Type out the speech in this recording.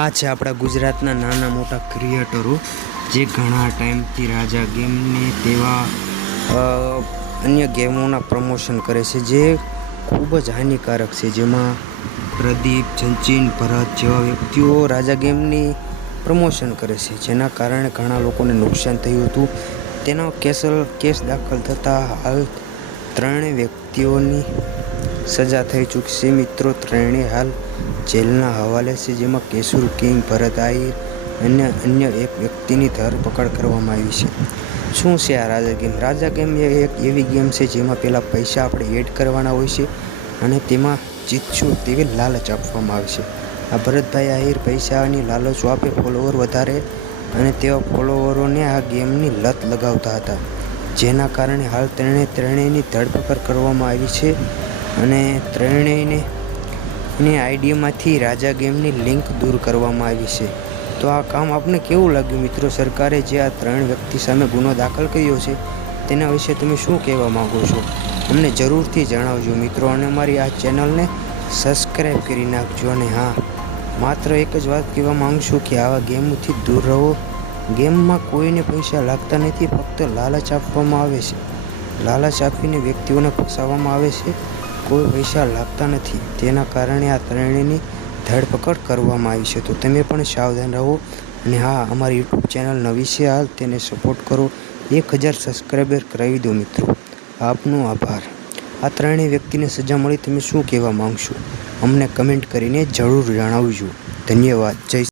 આ છે આપણા ગુજરાતના નાના મોટા ક્રિએટરો જે ઘણા ટાઈમથી રાજા ગેમને તેવા અન્ય ગેમોના પ્રમોશન કરે છે, જે ખૂબ જ હાનિકારક છે. જેમાં પ્રદીપ જંચીન ભરત જેવા વ્યક્તિઓ રાજા ગેમની પ્રમોશન કરે છે. જેના કારણે ઘણા લોકોને નુકસાન થયું હતું. તેનો કેસલ, કેસ દાખલ થતાં હાલ ત્રણે વ્યક્તિઓની સજા થઈ ચૂકી મિત્રો, ત્રણેય હાલ જેલના હવાલે છે, જેમાં કેશુર કિંગ, ભરત આહિર અને અન્ય એક વ્યક્તિની ધરપકડ કરવામાં આવી છે. શું છે આ રાજા ગેમ? રાજા ગેમ એ એક એવી ગેમ છે, જેમાં પહેલાં પૈસા આપણે એડ કરવાના હોય છે અને તેમાં જીતશું તેવી લાલચ આપવામાં આવે છે. આ ભરતભાઈ આહિર પૈસાની લાલચો આપે ફોલોવર વધારે અને તેવા ફોલોવરોને આ ગેમની લત લગાવતા હતા. જેના કારણે હાલ ત્રણે ત્રણેયની ધરપકડ કરવામાં આવી છે. અને ત્રણેયને એની આઈડીમાંથી રાજા ગેમની લિંક દૂર કરવામાં આવી છે. તો આ કામ આપને કેવું લાગ્યું મિત્રો? સરકારે જે આ ત્રણ વ્યક્તિ સામે ગુનો દાખલ કર્યો છે, તેના વિશે તમે શું કહેવા માગો છો? અમને જરૂરથી જણાવજો મિત્રો, અને મારી આ ચેનલને સબસ્ક્રાઈબ કરી નાખજો. અને હા, માત્ર એક જ વાત કહેવા માગું છું કે આવા ગેમથી દૂર રહો. ગેમમાં કોઈને પૈસા લાગતા નથી, ફક્ત લાલચ આપવામાં આવે છે. લાલચ આપીને વ્યક્તિઓને ફસાવવામાં આવે છે. કોઈ પૈસા લાગતા નથી. તેના કારણે આ ત્રણેયની ધરપકડ કરવામાં આવી છે. તો તમે પણ સાવધાન રહો અને હા, અમારી યુટ્યુબ ચેનલ નવી છે. હાલ તેને સપોર્ટ કરો. એક હજાર સબસ્ક્રાઈબર કરાવી દો મિત્રો. આપનો આભાર. આ ત્રણેય વ્યક્તિને સજા મળી, તમે શું કહેવા માગશો? અમને કમેન્ટ કરીને જરૂર જણાવજો. ધન્યવાદ. જય